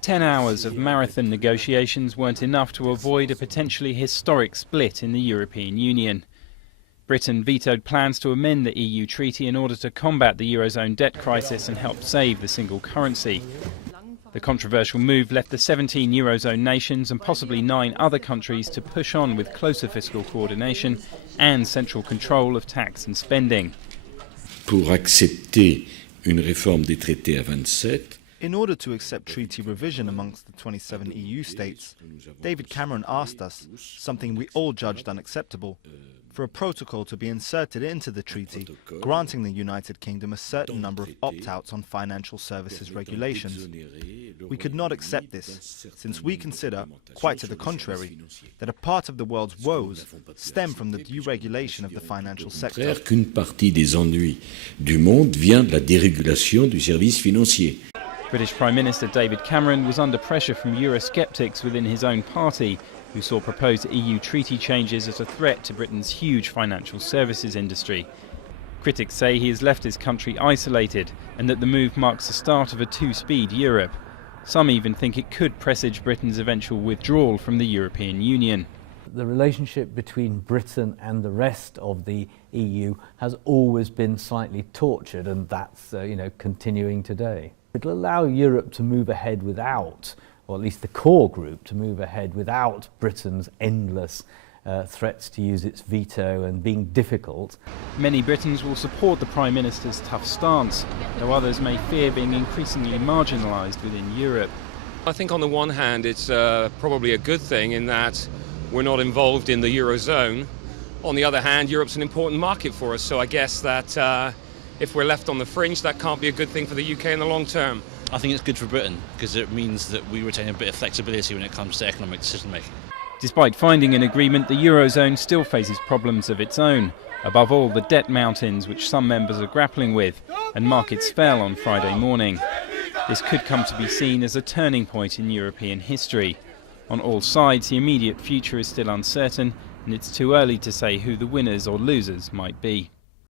10 hours of marathon negotiations weren't enough to avoid a potentially historic split in the European Union. Britain vetoed plans to amend the EU treaty in order to combat the eurozone debt crisis and help save the single currency. The controversial move left the 17 eurozone nations and possibly 9 other countries to push on with closer fiscal coordination and central control of tax and spending. Pour accepter une réforme des traités à 27, in order to accept treaty revision amongst the 27 EU states, David Cameron asked us, something we all judged unacceptable, for a protocol to be inserted into the treaty, granting the United Kingdom a certain number of opt-outs on financial services regulations. We could not accept this, since we consider, quite to the contrary, that a part of the world's woes stem from the deregulation of the financial sector. Qu'une partie des ennuis du monde vient de la dérégulation du service financier. British Prime Minister David Cameron was under pressure from Eurosceptics within his own party, who saw proposed EU treaty changes as a threat to Britain's huge financial services industry. Critics say he has left his country isolated and that the move marks the start of a two-speed Europe. Some even think it could presage Britain's eventual withdrawal from the European Union. The relationship between Britain and the rest of the EU has always been slightly tortured, and that's continuing today. It'll allow Europe to move ahead without, or at least the core group to move ahead without Britain's endless threats to use its veto and being difficult. Many Britons will support the Prime Minister's tough stance, though others may fear being increasingly marginalised within Europe. I think on the one hand it's probably a good thing in that we're not involved in the eurozone. On the other hand, Europe's an important market for us, so I guess that if we're left on the fringe, that can't be a good thing for the UK in the long term. I think it's good for Britain because it means that we retain a bit of flexibility when it comes to economic decision making. Despite finding an agreement, the eurozone still faces problems of its own. Above all, the debt mountains which some members are grappling with, and markets fell on Friday morning. This could come to be seen as a turning point in European history. On all sides, the immediate future is still uncertain, and it's too early to say who the winners or losers might be.